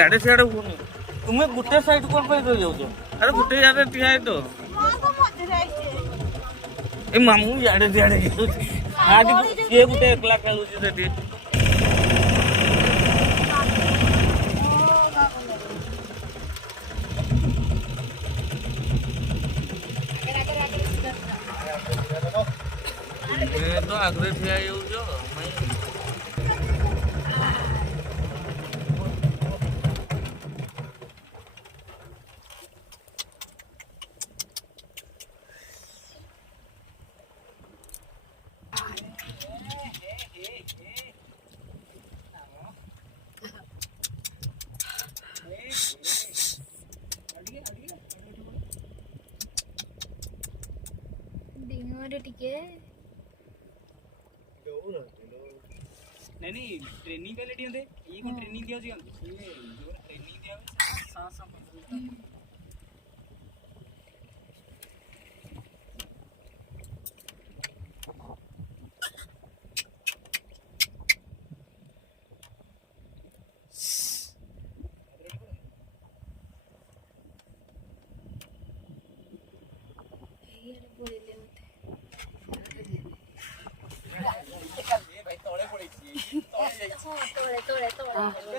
इे सियाड़े हुए तुम्हें गोटे साइड कौन पे रही जाऊछ अरे गोटे यार ठिया है तो ए मामू इे सियाड़े किए गोटे एकला खेलुछ सेठी तो आगे ठिया टिके नहीं ट्रेनिंग पे लेटी होते ये कौन ट्रेनिंग दिया जी ये जो ट्रेनिंग दिया सांस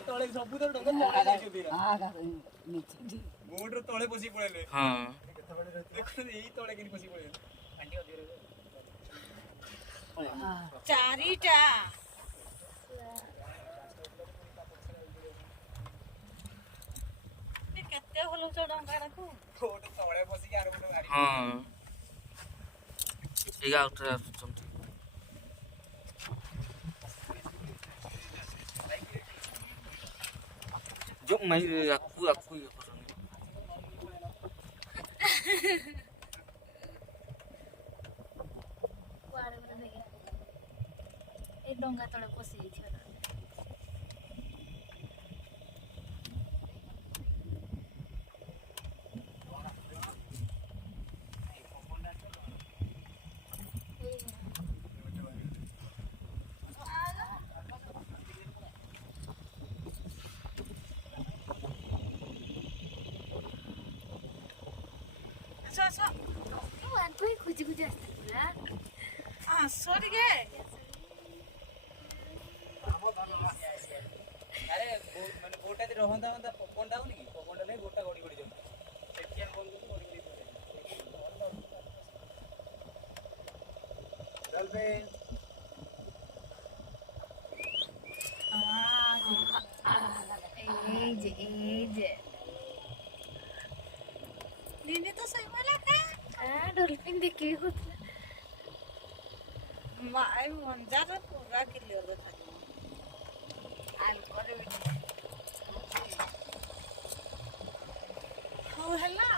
तळे सब तो डंगा तळे जाके दिरा बोर्ड रो तळे बसी पळेले हां देखो एई तळे केनी बसी पळेले आंटी अधीर चारिटा केते होलो छ डंगा राखू बोर्ड तळे बसी के आरो गाड़ी हां ठीक है उठा चलते जो मैं आपको आपको ये पसंद कुआरे बना देगे ए डोंगा तळे पसी छियो अच्छा कोई खुजी खुजी असते ना सॉरी गे अरे माने गोटा दे रहंदा होंदा पकोंडा होनी की पकोंडा नहीं गोटा गड़ी गड़ी जाऊ सेटियन बोल दो गड़ी गड़ी चल बे एजे नीने तो सही वाला का डॉल्फिन देखी होता माय मंजार पूरा किलो लो था आल करे हो हला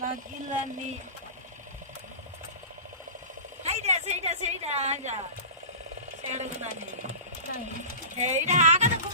লাগিলানি সেইটা আজা সেড়ে নানি এইটা আগা দেখো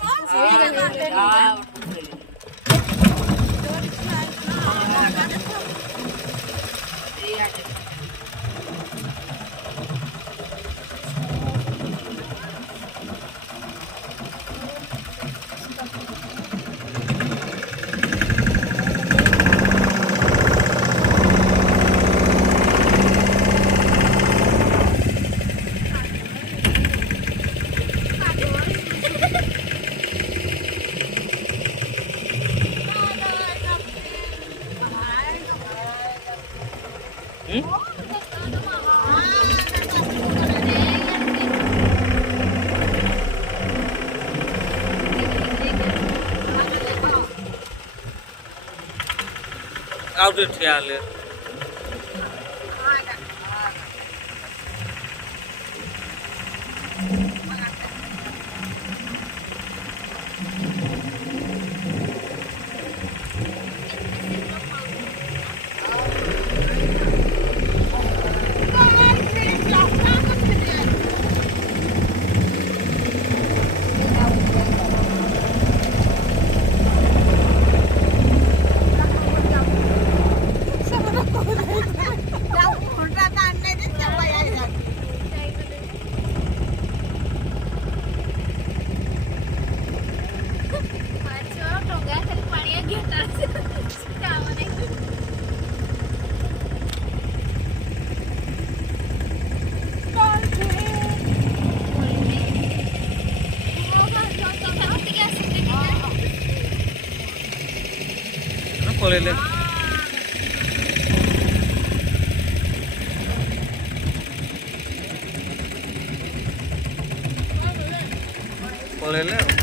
आउट ठिया ले पळेले पळेले